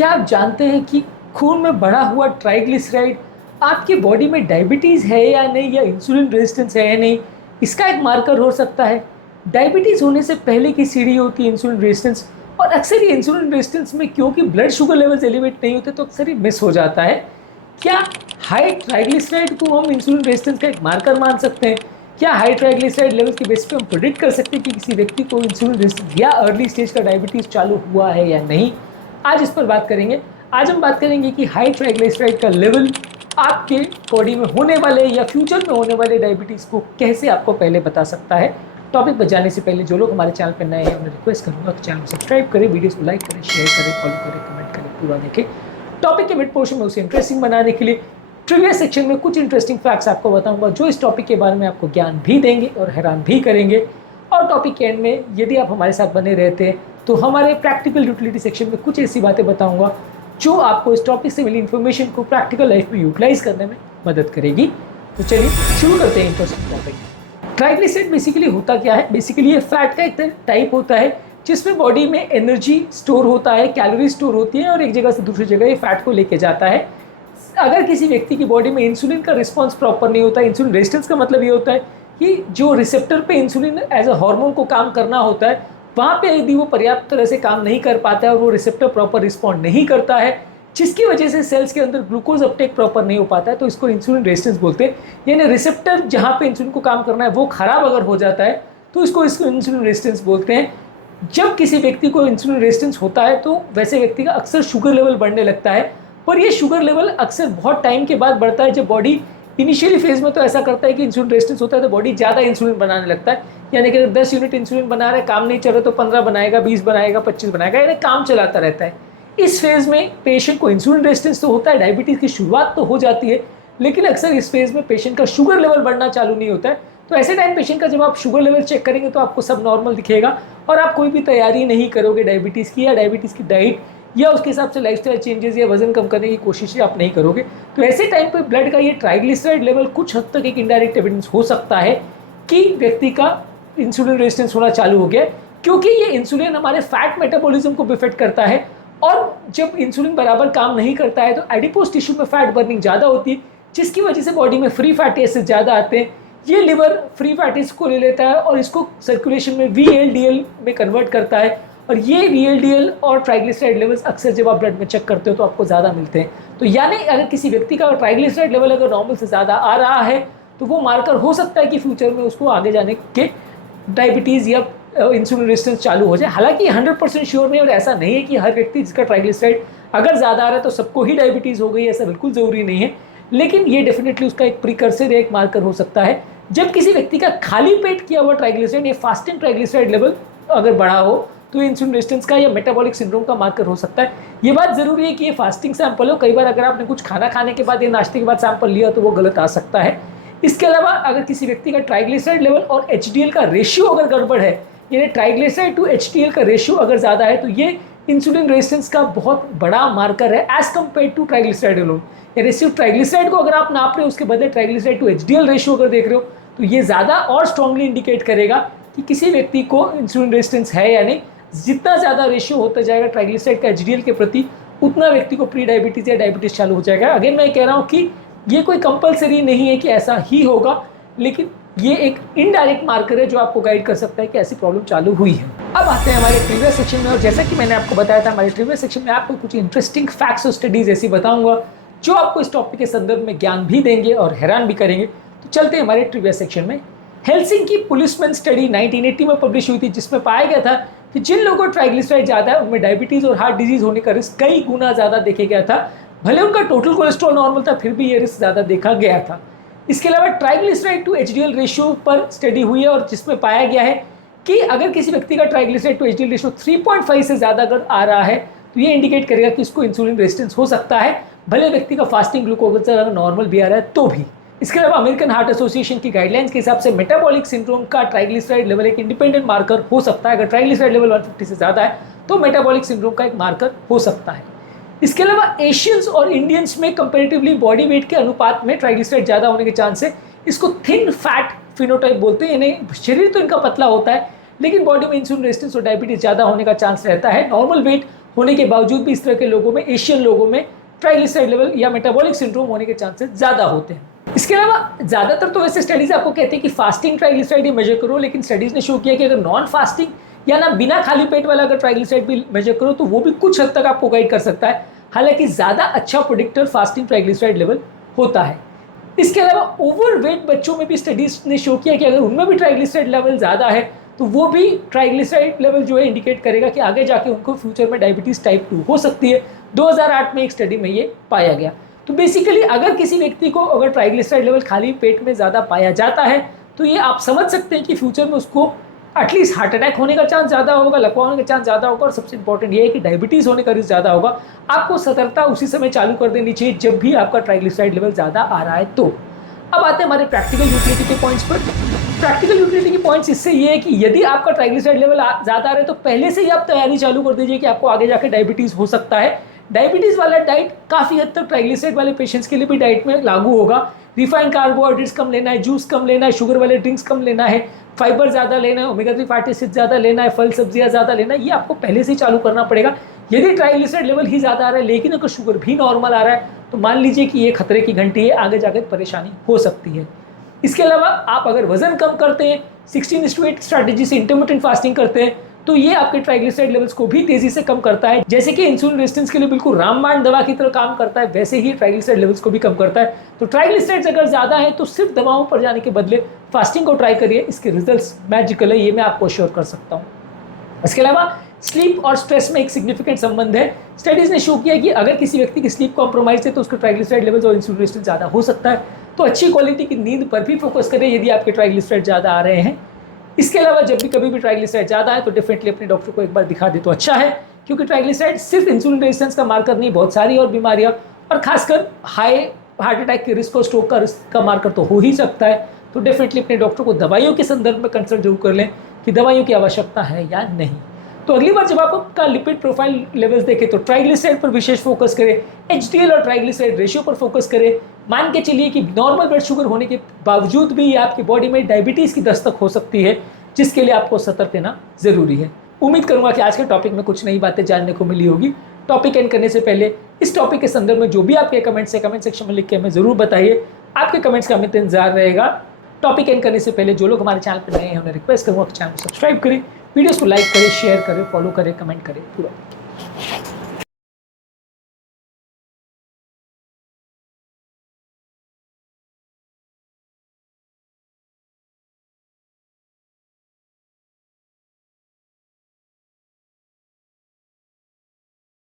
क्या आप जानते हैं कि खून में बढ़ा हुआ ट्राइग्लिसराइड आपकी बॉडी में डायबिटीज़ है या नहीं, या इंसुलिन रेजिस्टेंस है या नहीं, इसका एक मार्कर हो सकता है। डायबिटीज़ होने से पहले की सीढ़ी होती है इंसुलिन रेजिस्टेंस, और अक्सर ये इंसुलिन रेजिस्टेंस में क्योंकि ब्लड शुगर लेवल्स एलिवेट नहीं होते तो अक्सर ये मिस हो जाता है। क्या हाई ट्राइग्लिसराइड को हम इंसुलिन रेजिस्टेंस का एक मार्कर मान सकते हैं? क्या हाई ट्राइग्लिसराइड लेवल के बेस पे हम प्रेडिक्ट कर सकते हैं कि किसी व्यक्ति को इंसुलिन रेजिस्टेंस या अर्ली स्टेज का डायबिटीज़ चालू हुआ है या नहीं? आज इस पर बात करेंगे। आज हम बात करेंगे कि हाई ट्राइग्लिसराइड का लेवल आपके बॉडी में होने वाले या फ्यूचर में होने वाले डायबिटीज़ को कैसे आपको पहले बता सकता है। टॉपिक पर जाने से पहले जो लोग हमारे चैनल पर नए हैं उन्हें रिक्वेस्ट करूंगा कि चैनल को सब्सक्राइब करें, वीडियोस को लाइक करें, शेयर करें, फॉलो करें, कमेंट करें, पूरा देखें। टॉपिक के मिड पोर्शन में उसे इंटरेस्टिंग बनाने के लिए ट्रिविया सेक्शन में कुछ इंटरेस्टिंग फैक्ट्स आपको बताऊंगा जो इस टॉपिक के बारे में आपको ज्ञान भी देंगे और हैरान भी करेंगे। और टॉपिक के एंड में यदि आप हमारे साथ बने रहते हैं तो हमारे प्रैक्टिकल यूटिलिटी सेक्शन में कुछ ऐसी बातें बताऊंगा जो आपको इस टॉपिक से मिली इन्फॉर्मेशन को प्रैक्टिकल लाइफ में यूटिलाइज करने में मदद करेगी। तो चलिए शुरू करते हैं इंटरेस्टिंग टॉपिक। ट्राइग्लिसराइड बेसिकली होता क्या है? बेसिकली ये फैट का एक टाइप होता है जिसमें बॉडी में एनर्जी स्टोर होता है, कैलोरी स्टोर होती है और एक जगह से दूसरी जगह ये फैट को लेके जाता है। अगर किसी व्यक्ति की बॉडी में इंसुलिन का रिस्पॉन्स प्रॉपर नहीं होता, इंसुलिन रेजिस्टेंस का मतलब ये होता है कि जो रिसेप्टर पे इंसुलिन एज अ हार्मोन को काम करना होता है वहाँ पे यदि वो पर्याप्त तरह से काम नहीं कर पाता है और वो रिसेप्टर प्रॉपर रिस्पॉन्ड नहीं करता है, जिसकी वजह से सेल्स के अंदर ग्लूकोज अपटेक प्रॉपर नहीं हो पाता है, तो इसको इंसुलिन रेजिस्टेंस बोलते हैं। यानी रिसेप्टर जहाँ पे इंसुलिन को काम करना है वो खराब अगर हो जाता है तो इसको इंसुलिन रेजिस्टेंस बोलते हैं। जब किसी व्यक्ति को इंसुलिन रेजिस्टेंस होता है तो वैसे व्यक्ति का अक्सर शुगर लेवल बढ़ने लगता है, पर ये शुगर लेवल अक्सर बहुत टाइम के बाद बढ़ता है। जब बॉडी इनिशियली फेज में तो ऐसा करता है कि इंसुलिन रेजिस्टेंस होता है तो बॉडी ज़्यादा इंसुलिन बनाने लगता है, यानी कि अगर 10 यूनिट इंसुलिन बना रहा है, काम नहीं चल रहा तो 15 बनाएगा, 20 बनाएगा, 25 बनाएगा, यानी काम चलाता रहता है। इस फेज में पेशेंट को इंसुलिन रेजिस्टेंस तो होता है, डायबिटीज़ की शुरुआत तो हो जाती है, लेकिन अक्सर इस फेज में पेशेंट का शुगर लेवल बढ़ना चालू नहीं होता है। तो ऐसे टाइम पेशेंट का जब आप शुगर लेवल चेक करेंगे तो आपको सब नॉर्मल दिखेगा और आप कोई भी तैयारी नहीं करोगे डायबिटीज़ की, या डायबिटीज़ की डाइट या उसके हिसाब से लाइफस्टाइल चेंजेस या वजन कम करने की कोशिश आप नहीं करोगे। तो ऐसे टाइम पे ब्लड का ये ट्राइग्लिसराइड लेवल कुछ हद तक एक इनडायरेक्ट एविडेंस हो सकता है कि व्यक्ति का इंसुलिन रेजिस्टेंस होना चालू हो गया, क्योंकि ये इंसुलिन हमारे फैट मेटाबॉलिज्म को इफेक्ट करता है। और जब इंसुलिन बराबर काम नहीं करता है तो एडिपोज टिश्यू में फैट बर्निंग ज़्यादा होती है, जिसकी वजह से बॉडी में फ्री फैटी एसिड ज़्यादा आते हैं। ये लिवर फ्री फैटी एसिड को ले लेता है और इसको सर्कुलेशन में VLDL में कन्वर्ट करता है, और ये VLDL और ट्राइग्लिसराइड लेवल्स अक्सर जब आप ब्लड में चेक करते हो तो आपको ज़्यादा मिलते हैं। तो यानी अगर किसी व्यक्ति का ट्राइग्लिसराइड लेवल अगर नॉर्मल से ज़्यादा आ रहा है तो वो मार्कर हो सकता है कि फ्यूचर में उसको आगे जाने के डायबिटीज़ या इंसुलिन रेजिस्टेंस चालू हो जाए। हालांकि 100% श्योर नहीं, और ऐसा नहीं है कि हर व्यक्ति जिसका ट्राइग्लिसराइड अगर ज़्यादा आ रहा है तो सबको ही डायबिटीज़ हो गई, ऐसा बिल्कुल ज़रूरी नहीं है। लेकिन ये डेफिनेटली उसका एक प्रिकर्सर, एक मार्कर हो सकता है। जब किसी व्यक्ति का खाली पेट किया हुआ ट्राइग्लिसराइड या फास्टिंग ट्राइग्लिसराइड लेवल अगर बढ़ा हो तो इंसुलिन रेजिस्टेंस का या मेटाबॉलिक सिंड्रोम का मार्कर हो सकता है। ये बात ज़रूरी है कि ये फास्टिंग सैंपल हो, कई बार अगर आपने कुछ खाना खाने के बाद या नाश्ते के बाद सैंपल लिया तो वो गलत आ सकता है। इसके अलावा अगर किसी व्यक्ति का ट्राइग्लिसराइड लेवल और HDL का रेशियो अगर गड़बड़ है, यानी ट्राइग्लिसराइड टू HDL का रेशियो अगर ज़्यादा है, तो ये इंसुलिन रेजिस्टेंस का बहुत बड़ा मार्कर है as compare to triglyceride alone. यानी सिर्फ ट्राइग्लिसराइड को अगर आप नाप रहे हो उसके बदले ट्राइग्लिसराइड टू HDL रेशियो अगर देख रहे हो तो ये ज़्यादा और स्ट्रांगली इंडिकेट करेगा कि किसी व्यक्ति को इंसुलिन रेजिस्टेंस है या नहीं। जितना ज़्यादा रेशियो होता जाएगा ट्राइग्लिसराइड का HDL के प्रति, उतना व्यक्ति को प्री डायबिटीज़ या डायबिटीज़ चालू हो जाएगा। अगेन मैं कह रहा हूँ कि ये कोई कंपलसरी नहीं है कि ऐसा ही होगा, लेकिन ये एक इनडायरेक्ट मार्कर है जो आपको गाइड कर सकता है कि ऐसी प्रॉब्लम चालू हुई है। अब आते हैं हमारे ट्रिविया सेक्शन में, और जैसा कि मैंने आपको बताया था हमारे ट्रिविया सेक्शन में आपको कुछ इंटरेस्टिंग फैक्ट्स और स्टडीज़ ऐसी बताऊंगा जो आपको इस टॉपिक के संदर्भ में ज्ञान भी देंगे और हैरान भी करेंगे। तो चलते हैं हमारे ट्रिविया सेक्शन में। हेल्सिंकी पुलिसमैन स्टडी 1980 में पब्लिश हुई थी, जिसमें पाया गया था कि जिन लोगों को ट्राइग्लिसराइड ज़्यादा है उनमें डायबिटीज़ और हार्ट डिजीज़ होने का रिस्क कई गुना ज़्यादा देखा गया था। भले उनका टोटल कोलेस्ट्रॉल नॉर्मल था, फिर भी ये रिस्क ज़्यादा देखा गया था। इसके अलावा ट्राइग्लिसराइड टू HDL रेशियो पर स्टडी हुई है, और जिसमें पाया गया है कि अगर किसी व्यक्ति का ट्राइग्लिसराइड टू HDL रेशियो 3.5 से ज़्यादा अगर आ रहा है तो ये इंडिकेट करेगा कि इसको इंसुलिन रेजिस्टेंस हो सकता है, भले व्यक्ति का फास्टिंग ग्लूकोज अगर नॉर्मल भी आ रहा है तो भी। इसके अलावा अमेरिकन हार्ट एसोसिएशन की गाइडलाइंस के हिसाब से मेटाबॉलिक सिंड्रोम का ट्राइग्लिसराइड लेवल एक इंडिपेंडेंट मार्कर हो सकता है। अगर ट्राइग्लिसराइड लेवल 150 से ज़्यादा है तो मेटाबॉलिक सिंड्रोम का एक मार्कर हो सकता है। इसके अलावा एशियंस और इंडियंस में कंपैरेटिवली बॉडी वेट के अनुपात में ट्राइग्लिसराइड ज़्यादा होने के चांस है। इसको थिन फैट फिनोटाइप बोलते हैं, यानी शरीर तो इनका पतला होता है लेकिन बॉडी में इंसुलिन रेजिस्टेंस और डायबिटीज ज़्यादा होने का चांस रहता है। नॉर्मल वेट होने के बावजूद भी इस तरह के लोगों में, एशियन लोगों में ट्राइग्लिसराइड लेवल या मेटाबॉलिक सिंड्रोम होने के चांसेस ज़्यादा होते हैं। इसके अलावा ज़्यादातर तो वैसे स्टडीज़ आपको कहते हैं कि फास्टिंग ट्राइग्लिसराइड ही मेजर करो, लेकिन स्टडीज़ ने शो किया कि अगर नॉन फास्टिंग या ना बिना खाली पेट वाला अगर ट्राइग्लिसराइड भी मेजर करो तो वो भी कुछ हद तक आपको गाइड कर सकता है। हालांकि ज़्यादा अच्छा प्रेडिक्टर फास्टिंग ट्राइग्लिसराइड लेवल होता है। इसके अलावा ओवरवेट बच्चों में भी स्टडीज ने शो किया कि अगर उनमें भी ट्राइग्लिसराइड लेवल ज़्यादा है तो वो भी ट्राइग्लिसराइड लेवल जो है इंडिकेट करेगा कि आगे जाके उनको फ्यूचर में डायबिटीज़ टाइप 2 हो सकती है। 2008 में एक स्टडी में ये पाया गया। तो बेसिकली अगर किसी व्यक्ति को अगर ट्राइग्लिसराइड लेवल खाली पेट में ज़्यादा पाया जाता है तो ये आप समझ सकते हैं कि फ्यूचर में उसको एटलीस्ट हार्ट अटैक होने का चांस ज़्यादा होगा, लकवा होने का चांस ज़्यादा होगा, और सबसे इंपॉर्टेंट ये है कि डायबिटीज़ होने का रिस्क ज़्यादा होगा। आपको सतर्कता उसी समय चालू कर देनी चाहिए जब भी आपका ट्राइग्लिसराइड लेवल ज़्यादा आ रहा है। तो अब आते हैं हमारे प्रैक्टिकल यूटिलिटी के पॉइंट्स पर। प्रैक्टिकल यूटिलिटी के पॉइंट्स इससे ये है कि यदि आपका ट्राइग्लिसराइड लेवल ज़्यादा आ रहा है तो पहले से ही आप तैयारी चालू कर दीजिए कि आपको आगे जाकर डायबिटीज़ हो सकता है। डायबिटीज़ वाला डाइट काफ़ी हद तक ट्राइग्लिसराइड वाले पेशेंट्स के लिए भी डाइट में लागू होगा। रिफाइंड कार्बोहाइड्रेट्स कम लेना है, जूस कम लेना है, शुगर वाले ड्रिंक्स कम लेना है, फाइबर ज़्यादा लेना है, ओमेगा 3 फैटी एसिड ज़्यादा लेना है, फल सब्जियाँ ज़्यादा लेना है। ये आपको पहले से ही चालू करना पड़ेगा। यदि ट्राइग्लिसराइड लेवल ही ज़्यादा आ रहा है लेकिन अगर शुगर भी नॉर्मल आ रहा है तो मान लीजिए कि ये खतरे की घंटी है, आगे जाकर परेशानी हो सकती है। इसके अलावा आप अगर वजन कम करते हैं, 16:8 स्ट्रैटेजी से इंटरमिटेंट फास्टिंग करते हैं तो ये आपके ट्राइग्लिसराइड लेवल्स को भी तेजी से कम करता है। जैसे कि इंसुलिन रेजिस्टेंस के लिए बिल्कुल रामबाण दवा की तरह काम करता है, वैसे ही ट्राइग्लिसराइड लेवल्स को भी कम करता है। तो ट्राइग्लिसराइड्स अगर ज़्यादा है तो सिर्फ दवाओं पर जाने के बदले फास्टिंग को ट्राई करिए, इसके रिजल्ट्स मैजिकल है, ये मैं आपको श्योर कर सकता हूँ। इसके अलावा स्लीप और स्ट्रेस में एक सिग्निफिकेंट संबंध है। स्टडीज़ ने शो किया कि अगर किसी व्यक्ति की स्लीप कॉम्प्रोमाइज है तो उसके ट्राइग्लिसराइड लेवल्स और इंसुलिन रेजिस्टेंस ज़्यादा हो सकता है। तो अच्छी क्वालिटी की नींद पर भी फोकस करें यदि आपके ट्राइग्लिसराइड ज़्यादा आ रहे हैं। इसके अलावा जब भी कभी भी ट्राइग्लिसराइड ज़्यादा है तो डेफिनेटली अपने डॉक्टर को एक बार दिखा दे तो अच्छा है, क्योंकि ट्राइग्लिसराइड सिर्फ इंसुलिन रेजिस्टेंस का मार्कर नहीं, बहुत सारी और बीमारियां और खासकर हाई हार्ट अटैक के रिस्क और स्ट्रोक का रिस्क का मार्कर तो हो ही सकता है। तो डेफिनेटली अपने डॉक्टर को दवाइयों के संदर्भ में कंसल्ट जरूर कर लें कि दवाइयों की आवश्यकता है या नहीं। तो अगली बार जब आप आपका लिपिड प्रोफाइल लेवल्स देखें तो ट्राइग्लिसराइड पर विशेष फोकस करें, एचडीएल और ट्राइग्लिसराइड रेशियो पर फोकस करें। मान के चलिए कि नॉर्मल ब्लड शुगर होने के बावजूद भी आपकी बॉडी में डायबिटीज़ की दस्तक हो सकती है, जिसके लिए आपको सतर्क रहना जरूरी है। उम्मीद करूंगा कि आज के टॉपिक में कुछ नई बातें जानने को मिली होगी। टॉपिक एंड करने से पहले इस टॉपिक के संदर्भ में जो भी आपके कमेंट्स है कमेंट सेक्शन में लिख के हमें जरूर बताइए। आपके कमेंट्स का हमें इंतजार रहेगा। टॉपिक एंड करने से पहले जो लोग हमारे चैनल पर नए हैं उन्हें रिक्वेस्ट करूँगा कि चैनल को सब्सक्राइब करें, वीडियोस को लाइक करें, शेयर करें, फॉलो करें, कमेंट करें पूरा।